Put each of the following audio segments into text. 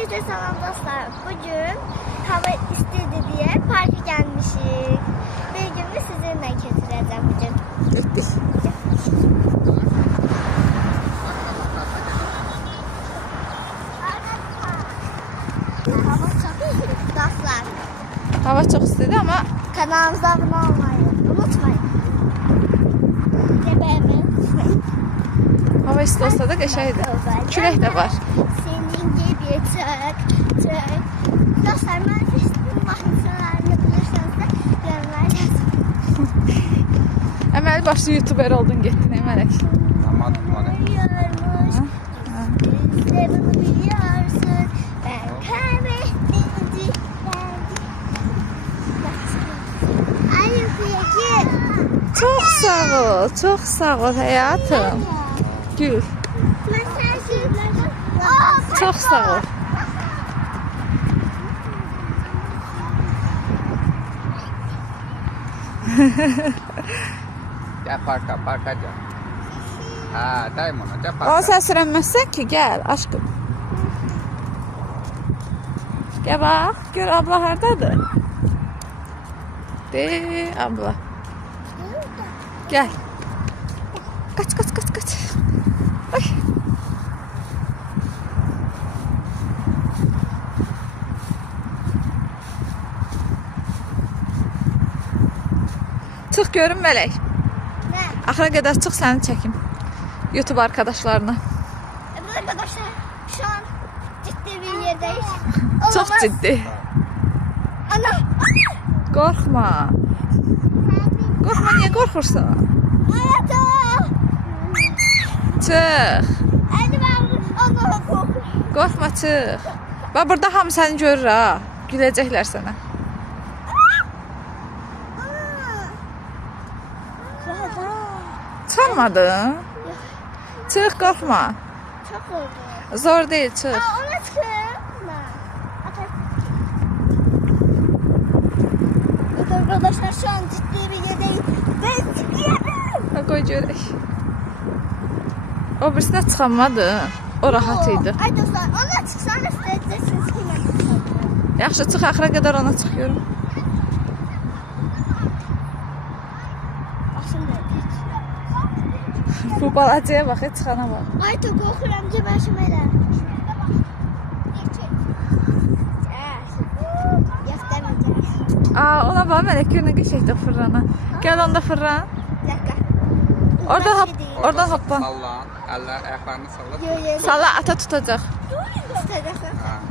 Herkese selam dostlar. Bugün hava istedi diye parka gelmişik. Bir günü sizinle getireceğim bugün. Ettik. Hava çok dostlar. Hava çok istedi ama Kanalımıza abone olmayı unutmayın. Ve beğenmeyi unutmayın. hava isti olsa da qəşəngdir. Külək də var. Senin gibi çok. Dostlar, ben Facebook mahnılarını bilirseniz de yorumlar yazın. Əməli başlı YouTuber oldun, getdin Əmələk. Biliyormuş. Biz de bunu biliyorsun. Ben kaybettim. Ay yükleyeceğim. Çox sağ ol, çox sağ ol həyatım. Gül, Ben her şeyi... çox sağ ol. Gel parka gel. Ha, daim ona gel O parka. sən sürənməzsən ki, gəl aşkım. Gəl bax, gör abla hardadır? De, abla. Gəl. Qaç. Ay. Çıx görün Mələk. Ne? Axıra qədər çıx, səni çəkim. YouTube arkadaşlarına. Evet arkadaşlar, şu an ciddi bir yerdeyiz. Çox Olamaz. ciddi. Ana! Qorxma. Qorxma, niyə qorxursan? Hayatım! Çıx. Anne ben ona korkuyorum. Qorxma, çıx. Bax, burada hamı səni görür ha. Güləcəklər sənə. Çıxmadın? Çıx, qorxma. Çok oldu. Zor deyil, çıx. Ona çıkma. Evet arkadaşlar, şu an ciddi bir yerdeyiz. Ben çıkıyorum. Ha, qoy görək. O birisinə çıxanmadın. O rahat idi. Ay dostlar, ona çıksan isteyeceksiniz ki ben çıkıyorum. Yaxşı, çıx, axıra qədər ona çıxıyorum. Başım nerede? Bu balacaya bax, çıxana bax. Ay çok korkuyorum ki başım elə. Aa, ona bax, Mələk gör nə qəşəngdir fırlana. Gəl onda fırlan. Bir dakika. Oradan hoppa. Sallan. Eller ayaklarını salla. Salla, ata tutacaq. Ha,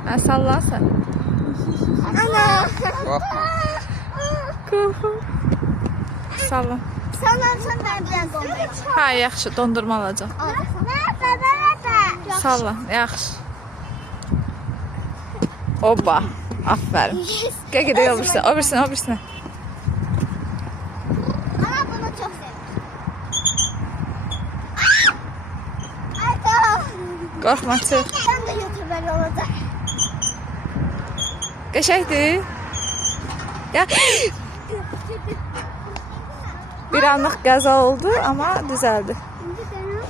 Hə, sallan sən. Ana. korkma. Qorxum. Salla. Sallarsan ben biraz dondurayım. Ha, yaxşı, dondurma alacaq. Nerede? Salla, yaxşı. Oba, aferin. Gəl gedək o birisinə. Ama bunu çok seviyorum. Ay tamam. Qorxma, çıx. Ben de YouTuber olacak. Qəşəngdir. Ya. Bir anlıq qəza oldu, amma düzəldi. Şimdi benim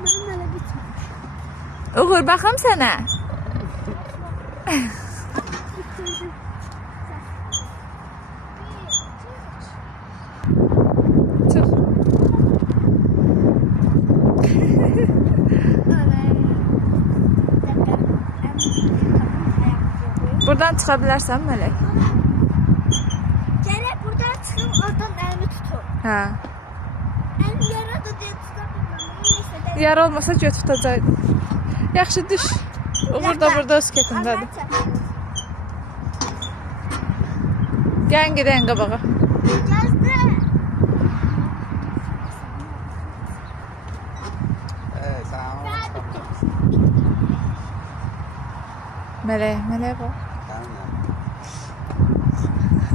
ben böyle bitmiş. Uğur, baxım sənə. Çıx. Buradan çıxa bilərsən, Mələk? Gerek buradan çıkıp oradan elimi tutun. Hə. Elim yara da diye tutamıyorum. Neyse de. Yar olmasa göt tutacaqdı. Yaxşı, düş. Uğur da burada öz kefindədir. Gəlin gedəyin qabağa. Yazdı. Evet, sen ona çıkacaksın. Mələk bax. Tamam.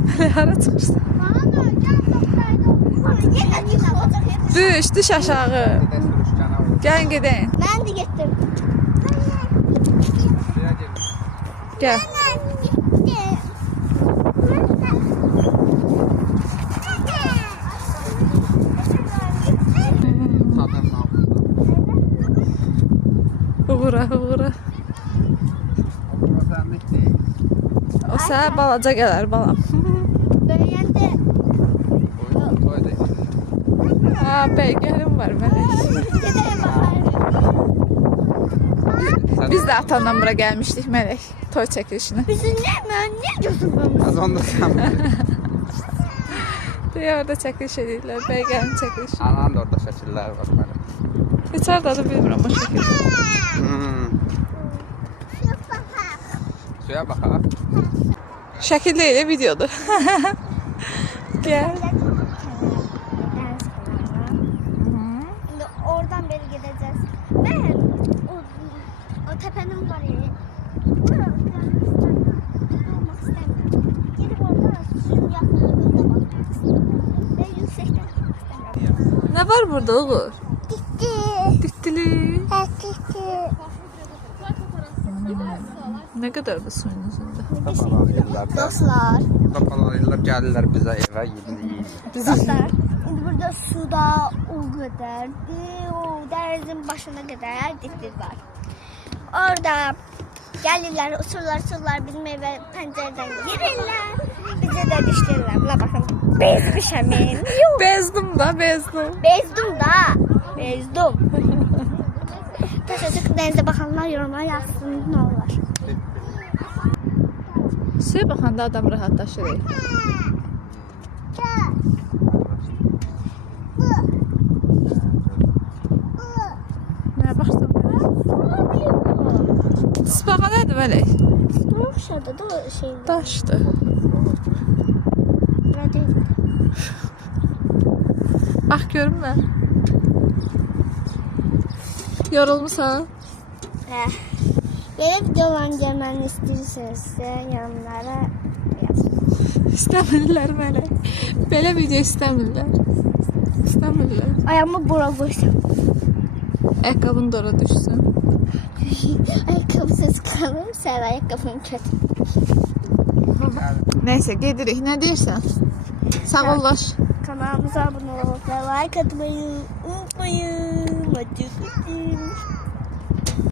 Mələk hara çıxırsan? Bana da gel doktorda. Yine yıkılacak hep. Düş aşağı. Bir de sürüşkana olur. Gəlin gedəyin. Ben de gittim. Suya gir. Gəl. Çadırın altında. Uğura. Orada Böyüsə balaca gələr balam. Böyüyəndə Toy da istəyir. Ha, bəygəlim var Mələk. gedəyə baxar. Biz də atandan bura gəlmişdik Mələk. Toy çəkilişinə. Bizim niyə gözümüz? Az onda sen Deyə orada çəkiliş edirlər. Bəygəlin çəkilişi. Anan da orada şəkillər var mənim. Heç hardadır bilmirəm o şəkildə. Suya baxaq. Şəkil deyil, videodur. Gəl. Şimdi oradan beri gideceğiz. Ve o tepenin var ya. Olmak istemiyorum. Gidip orada suyun yakınlığında bakmak istiyorum. Ve yüksekten bakmak istemiyorum. Nə var burada Uğur? Gitti. Ditdili. Gitti. Nə qədər bu suyun üzündə? Dostlar. Kapalarıyla geldiler bize eve yiyir. Dostlar. Şimdi burada suda o kadar. O denizin başına kadar diktir var. Orada gelirler, usullar bizim eve pencereden girirler. Bize de dişlerler. Buna bakın. Bezmişim ben. Bezdim da, bezdim. Bezdim da. Bezdim. Taşacık denize bakanlar yorumlar yazsın ne olur. Suya baxanda adam rahatlaşır. Nə baxdın Mələk? Sısbağa nədir Mələk? Ne oxşadı da o şey. Daşdır. Ne değil. Bax görünmə. Yorulmusan? Böyle videoların gelmeni istiyorsanız yanlara yazın. İstəmirlər Mələk. Belə video istəmirlər. İstəmirlər. Ayağımı bura koysam. Ayaqqabın da ora düşsün. Ayakkabısız kalırım. Sen ayakkabın kötü. Nəysə, gedirik. Nə deyirsən? Sağollaş. Kanalımıza abone olup ve like atmayı unutmayın. Hadi gidelim.